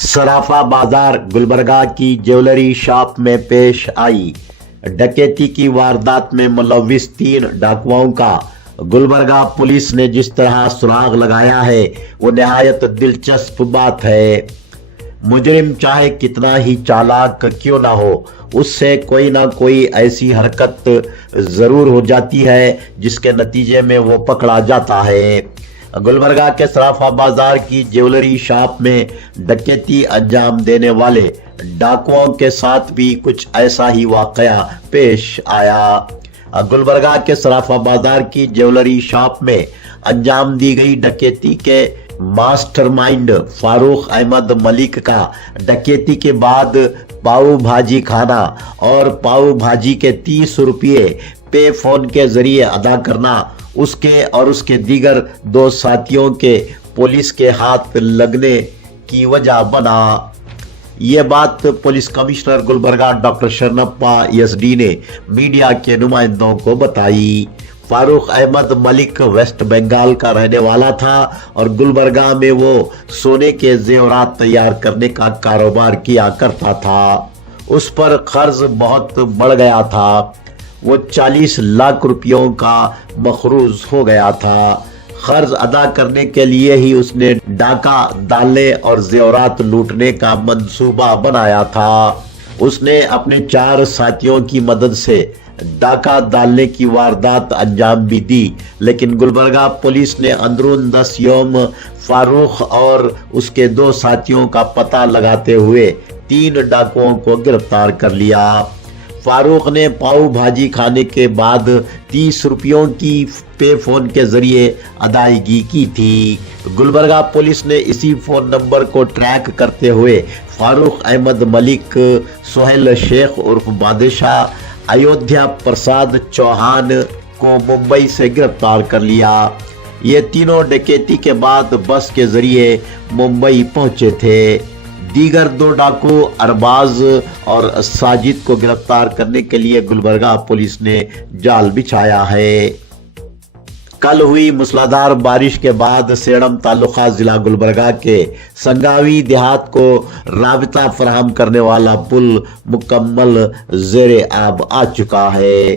सराफा बाजार गुलबर्गा की jewellery shop में पेश आई डकैती की वारदात में मुलव्विस 3 डाकुओं का गुलबर्गा पुलिस ने जिस तरह सुराग लगाया है वो निहायत दिलचस्प बात है। मुजरिम चाहे कितना ही चालाक क्यों ना हो, उससे कोई ना कोई ऐसी हरकत जरूर हो जाती है जिसके नतीजे में वो पकड़ा जाता है। गुलबर्गा के सराफा बाजार की ज्वेलरी शॉप में डकैती अंजाम देने वाले डाकुओं के साथ भी कुछ ऐसा ही वाकया पेश आया। गुलबर्गा के सराफा बाजार की ज्वेलरी शॉप में अंजाम दी गई डकैती के मास्टरमाइंड फारूक अहमद मलिक का डकैती के बाद पाव भाजी खाना और पाव भाजी के 30 रुपये पे फोन के जरिए अदा करना उसके और उसके दीगर 2 साथियों के पुलिस के हाथ लगने की वजह बना। ये बात police commissioner Gulbarga doctor Sharanappa SD ने मीडिया के नुमाइंदों को बताई। फारूक अहमद मलिक वेस्ट बंगाल का रहने वाला था और गुलबर्गा में वो सोने के जेवरात तैयार करने का कारोबार किया करता था। उस पर कर्ज बहुत बढ़ गया था, वो 40 लाख रुपयों का मखरूज हो गया था। कर्ज अदा करने के लिए ही उसने डाका डालने और जेवरात लूटने का मंसूबा बनाया था। उसने अपने 4 साथियों की मदद से डाका डालने की वारदात अंजाम भी दी, लेकिन गुलबर्गा पुलिस ने अंदरून 10 योम फारूक और उसके 2 साथियों का पता लगाते हुए 3 डाकुओं को गिरफ्तार कर लिया। फारूक ने पाव भाजी खाने के बाद 30 रुपयों की पे फोन के जरिए अदायगी की थी। गुलबर्गा पुलिस ने इसी फोन नंबर को ट्रैक करते हुए फारूक अहमद मलिक, सोहेल शेख उर्फ बादशाह, अयोध्या प्रसाद चौहान को मुंबई से गिरफ्तार कर लिया। ये तीनों डकैती के बाद बस के जरिए मुंबई पहुंचे थे। दीगर 2 डाकू अरबाज और साजिद को गिरफ्तार करने के लिए गुलबर्गा पुलिस ने जाल बिछाया है। कल हुई मूसलाधार बारिश के बाद सेडम तालुका जिला गुलबर्गा के संगावी देहात को राबता फराहम करने वाला पुल मुकम्मल जेरे आब आ चुका है।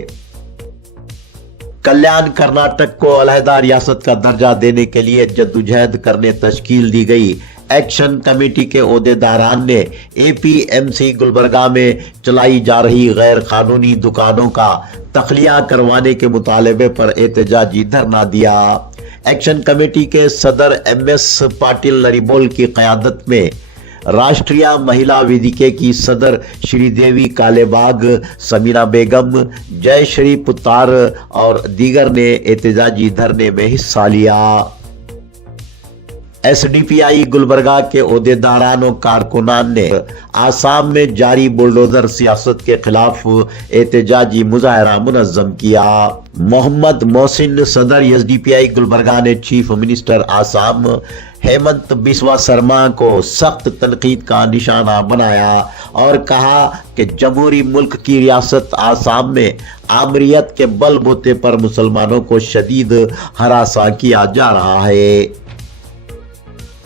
कल्याण कर्नाटक को अलहदा रियासत का दर्जा देने के लिए जद्दोजहद करने तश्कील दी गई एक्शन कमेटी के ओहदेदारान ने एपीएमसी गुलबर्गा में चलाई जा रही गैर कानूनी दुकानों का तखलिया करवाने के मुतालबे पर एहतजाजी धरना दिया। एक्शन कमेटी के सदर MS पाटिल नरीबोल की क़यादत में राष्ट्रीय महिला वेदिके की सदर श्रीदेवी कालेबाग, समीना बेगम, जय श्री पुतार और दीगर ने एहतजाजी धरने में हिस्सा लिया। SDPI गुलबर्गा के ओहदेदारान और कारकुनान ने आसाम में जारी बुलडोजर सियासत के खिलाफ एहतजाजी मुजाहरा मुनज़्ज़म किया। मोहम्मद मोहसिन सदर SDPI गुलबर्गा ने चीफ मिनिस्टर आसाम हेमंत बिस्वा शर्मा को सख्त तनकीद का निशाना बनाया और कहा कि जमहूरी मुल्क की रियासत आसाम में आमरीत के बलबूते पर मुसलमानों को शदीद हरासा किया जा रहा है।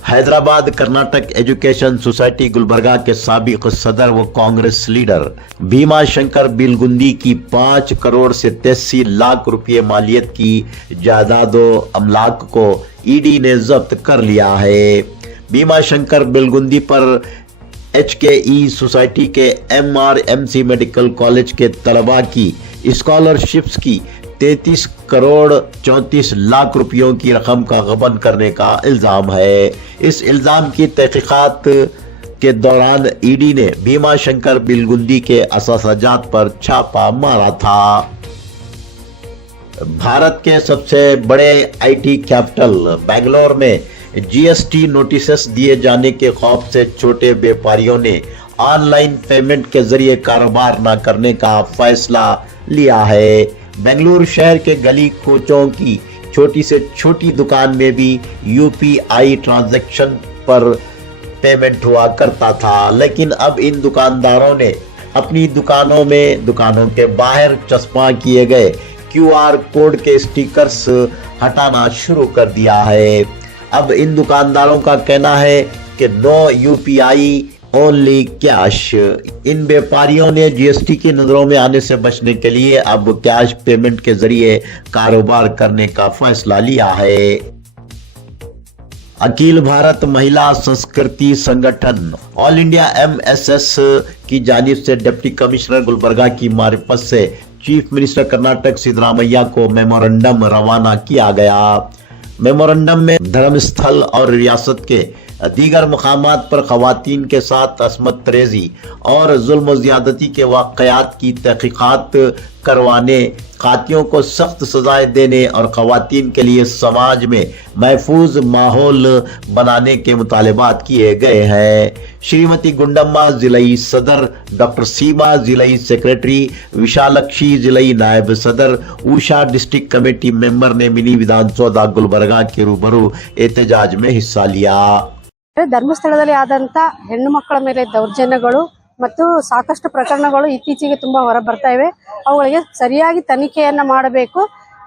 हैदराबाद कर्नाटक एजुकेशन सोसाइटी गुलबर्गा के साबिक सदर व कांग्रेस लीडर भीमा शंकर बिलगुंदी की 5 करोड़ से 83 लाख रुपए मालियत की जायदादों अमलाक को ईडी ने जब्त कर लिया है। भीमा शंकर बिलगुंदी पर HKE सोसाइटी के MRMC मेडिकल कॉलेज के तलबा की स्कॉलरशिप्स की 33 करोड़ 34 लाख रुपयों की रकम का गबन करने का इल्जाम है। इस इल्जाम की तहकीकात के दौरान ईडी ने भीमा शंकर बिलगुंदी के असासाजात पर छापा मारा था। भारत के सबसे बड़े IT कैपिटल बेंगलोर में GST नोटिस दिए जाने के खौफ से छोटे व्यापारियों ने ऑनलाइन पेमेंट के जरिए कारोबार न करने का फैसला लिया है। बेंगलुरु शहर के गली कोचों की छोटी से छोटी दुकान में भी UPI ट्रांजैक्शन पर पेमेंट हुआ करता था, लेकिन अब इन दुकानदारों ने अपनी दुकानों के बाहर चस्पा किए गए QR कोड के स्टिकर्स हटाना शुरू कर दिया है। अब इन दुकानदारों का कहना है कि नो यूपीआई ओनली कैश। इन व्यापारियों ने जीएसटी की नजरों में आने से बचने के लिए अब कैश पेमेंट के जरिए कारोबार करने का फैसला लिया है। अखिल भारत महिला संस्कृति संगठन ऑल इंडिया एमएसएस की जानिब से डिप्टी कमिश्नर गुलबर्गा की मार्फत से चीफ मिनिस्टर कर्नाटक सिद्धरामैया को मेमोरेंडम रवाना किया गया। मेमोरेंडम में धर्मस्थल और रियासत के दीगर मकामात पर खवातीन के साथ असमत रेजी और जुल्म ज्यादती के वाक़यात की तहकीकात करवाने, कातियों को सख्त सजाएं देने और खवातीन के लिए समाज में महफूज माहौल बनाने के मुतालबात किए गए हैं। श्रीमती गुंडम्मा जिलाई सदर, डॉक्टर सीमा जिलाई सेक्रेटरी, विशालक्षी जिलाई नायब सदर, ऊषा डिस्ट्रिक्ट कमेटी मेंबर ने मिनी विधानसौಧ गुलबर्गा के रूबरू एहतजाज में हिस्सा लिया। ಧರ್ಮಸ್ಥಳದಲ್ಲಿ ಆದಂತ ಹೆಣ್ಣು ಮಕ್ಕಳ ಮೇಲೆ ದೌರ್ಜನ್ಯಗಳು ಮತ್ತು ಸಾಕಷ್ಟು ಪ್ರಕರಣಗಳು ಇತ್ತೀಚೆಗೆ ತುಂಬಾ ಹೊರ ಬರ್ತಾ ಇವೆ. ಅವುಗಳಿಗೆ ಸರಿಯಾಗಿ ತನಿಖೆಯನ್ನ ಮಾಡಬೇಕು.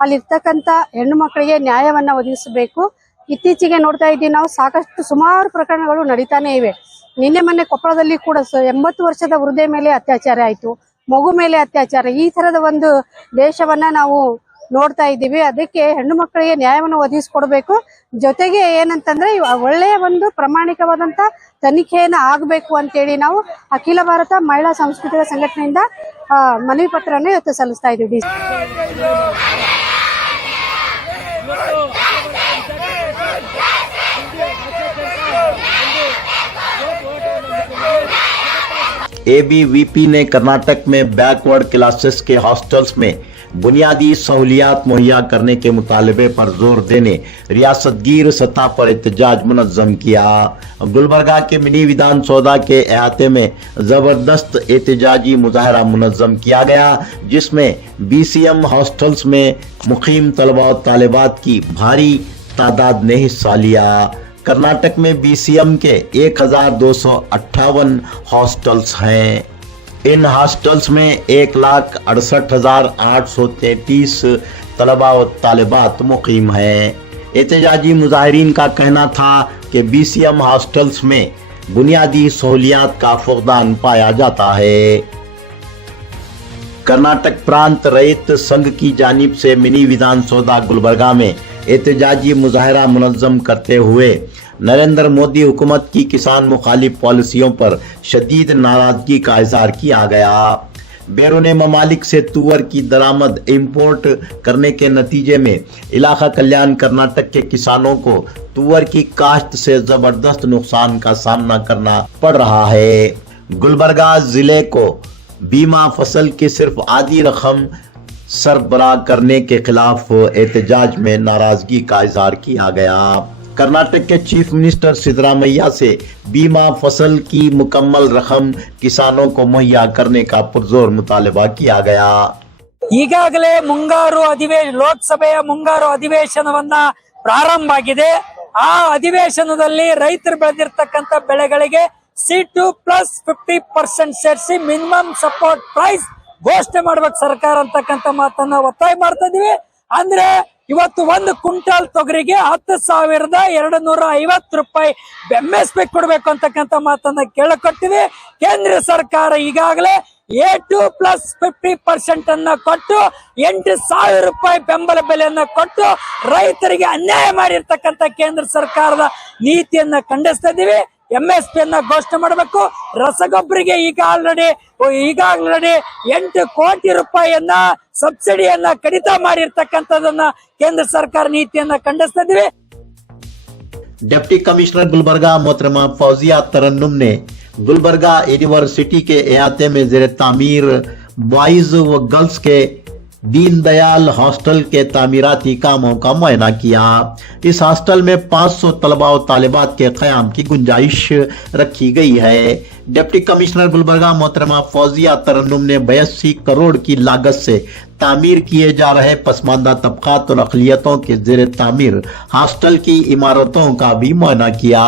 ಅಲ್ಲಿರ್ತಕ್ಕಂತ ಹೆಣ್ಣು ಮಕ್ಕಳಿಗೆ ನ್ಯಾಯವನ್ನ ಒದಗಿಸಬೇಕು. ಇತ್ತೀಚೆಗೆ ನೋಡ್ತಾ ಇದ್ದೀವಿ ನಾವು ಸಾಕಷ್ಟು ಸುಮಾರು ಪ್ರಕರಣಗಳು ನಡೀತಾನೆ ಇವೆ. ನಿನ್ನೆ ಮೊನ್ನೆ ಕೊಪ್ಪಳದಲ್ಲಿ ಕೂಡ 80 ವರ್ಷದ ವೃದ್ಧೆ ಮೇಲೆ ಅತ್ಯಾಚಾರ ಆಯಿತು, ಮಗು ಮೇಲೆ ಅತ್ಯಾಚಾರ. ಈ ತರದ ಒಂದು ದೇಶವನ್ನ ನಾವು ನೋಡ್ತಾ ಇದ್ದೀವಿ. ಅದಕ್ಕೆ ಹೆಣ್ಣು ಮಕ್ಕಳಿಗೆ ನ್ಯಾಯವನ್ನು ಒದಗಿಸಿಕೊಡಬೇಕು. ಜೊತೆಗೆ ಏನಂತಂದ್ರೆ ಒಳ್ಳೆಯ ಒಂದು ಪ್ರಾಮಾಣಿಕವಾದಂತ ತನಿಖೆಯನ್ನ ಆಗಬೇಕು ಅಂತೇಳಿ ನಾವು ಅಖಿಲ ಭಾರತ ಮಹಿಳಾ ಸಾಂಸ್ಕೃತಿಕ ಸಂಘಟನೆಯಿಂದ ಮನವಿ ಪತ್ರವನ್ನು ಇವತ್ತು ಸಲ್ಲಿಸ್ತಾ ಇದ್ದೀವಿ. एबीवीपी ने कर्नाटक में बैकवर्ड क्लासेस के हॉस्टल्स में बुनियादी सहूलियात मुहैया करने के मुतालबे पर जोर देने रियासतगीर सतह पर एहतजाज मुनज़्ज़म किया। गुलबर्गा के मिनी विधानसौधा के अहाते में जबरदस्त एहतजाजी मुजाहरा मुनज़्ज़म किया गया, जिसमें बीसीएम हॉस्टल्स में मुकीम तलबा और तालिबात की भारी तादाद ने हिस्सा लिया। कर्नाटक में बीसीएम के 1258 हॉस्टल्स हैं। इन हॉस्टल्स में 1,68,833 तलबा व तालिबात मुकीम हैं। एहतजाजी मुजाहिरीन का कहना था कि बीसीएम हॉस्टल्स में बुनियादी सहूलियात का फुकदान पाया जाता है। कर्नाटक प्रांत रैत संघ की जानिब से मिनी विधानसौधा गुलबर्गा में एहतजाजी मुजाहरा मुनज़्ज़म करते हुए नरेंद्र मोदी हुकूमत की किसान मुखालिफ पॉलिसियों पर शदीद नाराजगी का इजहार किया गया। बैरूनी ममालिक से तुअर की दरामद इंपोर्ट करने के नतीजे में इलाका कल्याण कर्नाटक के किसानों को तुअर की काश्त से जबरदस्त नुकसान का सामना करना पड़ रहा है। गुलबर्गा जिले को बीमा फसल की सिर्फ आधी रकम सरबराह करने के खिलाफ एहतजाज में नाराजगी का इजहार किया गया। कर्नाटक के चीफ मिनिस्टर सिद्धरामैया से बीमा फसल की मुकम्मल रकम किसानों को मुहैया करने का पुरजोर मुतालबा किया गया। ಈಗಾಗಲೇ ಲೋಕಸಭೆಯ ಮುಂಗಾರು ಅಧಿವೇಶನವನ್ನ ಪ್ರಾರಂಭ ಆಗಿದೆ. ಆ ಅಧಿವೇಶನದಲ್ಲಿ ರೈತರು ಬೆಳೆದಿರ್ತಕ್ಕಂಥ ಬೆಳೆಗಳಿಗೆ C2 ಪ್ಲಸ್ 50% ಸೇರಿಸಿ ಮಿನಿಮಮ್ ಸಪೋರ್ಟ್ ಪ್ರೈಸ್ ಘೋಷಣೆ ಮಾಡ್ಬೇಕು ಸರ್ಕಾರ ಅಂತಕ್ಕಂಥ ಮಾತನ್ನ ಒತ್ತಾಯ ಮಾಡ್ತಾ ಇದೀವಿ. ಅಂದ್ರೆ ಇವತ್ತು ಒಂದು ಕ್ವಿಂಟಾಲ್ ತೊಗರಿಗೆ 10,250 ರೂಪಾಯಿ MSP ಕೊಡಬೇಕು ಅಂತಕ್ಕಂಥ ಮಾತನ್ನ ಕೇಳಕೊಟ್ಟಿವಿ. ಕೇಂದ್ರ ಸರ್ಕಾರ ಈಗಾಗಲೇ A2 ಪ್ಲಸ್ 50% ಅನ್ನ ಕೊಟ್ಟು 8,000 ರೂಪಾಯಿ ಬೆಂಬಲ ಬೆಲೆಯನ್ನ ಕೊಟ್ಟು ರೈತರಿಗೆ ಅನ್ಯಾಯ ಮಾಡಿರ್ತಕ್ಕಂಥ ಕೇಂದ್ರ ಸರ್ಕಾರದ ನೀತಿಯನ್ನ ಖಂಡಿಸ್ತಾ ಇದೀವಿ. MSP ಅನ್ನ ಘೋಷಣೆ ಮಾಡಬೇಕು. ರಸಗೊಬ್ಬರಿಗೆ ಈಗಾಗಲೇ 8 ಕೋಟಿ ರೂಪಾಯಿಯನ್ನ ಸಬ್ಸಿಡಿಯನ್ನ ಕಡಿತ ಮಾಡಿರ್ತಕ್ಕಂಥದನ್ನ ಕೇಂದ್ರ ಸರ್ಕಾರ ನೀತಿಯನ್ನ ಖಂಡಿಸ್ತಾ ಇದೀವಿ. डिप्टी कमिश्नर गुलबर्गा मोहतरमा फौजिया तरन्नुम ने गुलबर्गा यूनिवर्सिटी के अहाते में ज़ेर तामीर बॉयज व गर्ल्स के दीनदयाल हॉस्टल के तामीराती कामों का मुआयना किया। इस हॉस्टल में 500 तलबा और तालिबात के क़याम की गुंजाइश रखी गई है। डिप्टी कमिश्नर गुलबर्गा मोहतरमा फौजिया तरन्नुम ने 82 करोड़ की लागत से तामीर किए जा रहे पसमानदा तबकात और अक़लियतों के ज़ेर तामीर हॉस्टल की इमारतों का भी मुआयना किया।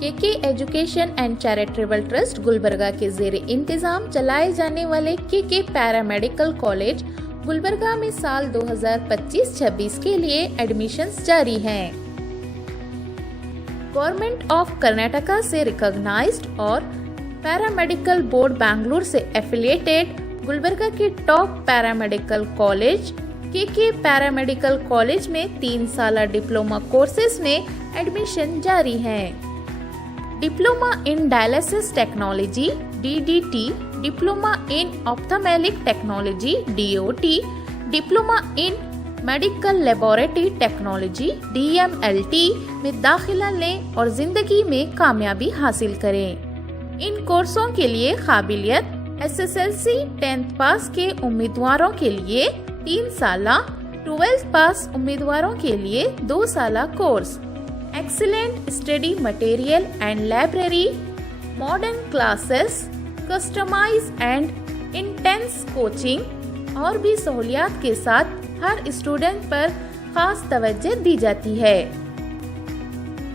KK education and charitable trust Gulbarga के जेर इंतजाम चलाए जाने वाले केके पैरामेडिकल कॉलेज गुलबर्गा में साल 2025-26 के लिए एडमिशन्स जारी हैं। गवर्नमेंट ऑफ कर्नाटका से रिकॉग्नाइज्ड और पैरामेडिकल बोर्ड बैंगलोर से एफिलिएटेड गुलबर्गा के टॉप पैरामेडिकल कॉलेज के पैरामेडिकल कॉलेज में 3 साल डिप्लोमा कोर्सेज में एडमिशन जारी है। Diploma in dialysis technology DDT, diploma in ophthalmic technology DOT, diploma in medical laboratory technology DMLT में दाखिला लें और जिंदगी में कामयाबी हासिल करें। इन कोर्सों के लिए काबिलियत SSLC 10th पास के उम्मीदवारों के लिए 3 साल, 12th पास उम्मीदवारों के लिए 2 साल course, excellent study material and library, modern classes, customize and intense coaching और भी सहूलियात के साथ हर स्टूडेंट पर खास तवज्जो दी जाती है।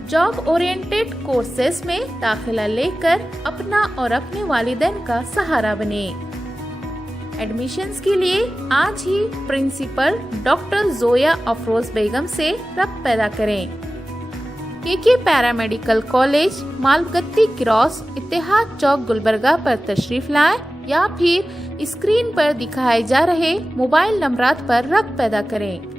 जॉब ओरिएंटेड कोर्सेज में दाखिला लेकर अपना और अपने वालिदैन का सहारा बने। एडमिशन्स के लिए आज ही प्रिंसिपल डॉक्टर जोया अफरोज बेगम से रब्त पैदा करें। के पैरामेडिकल कॉलेज मालगत्ती क्रॉस इत्तेहाद चौक गुलबर्गा पर तशरीफ लाएं या फिर स्क्रीन पर दिखाए जा रहे मोबाइल नंबरात पर रब्त पैदा करें।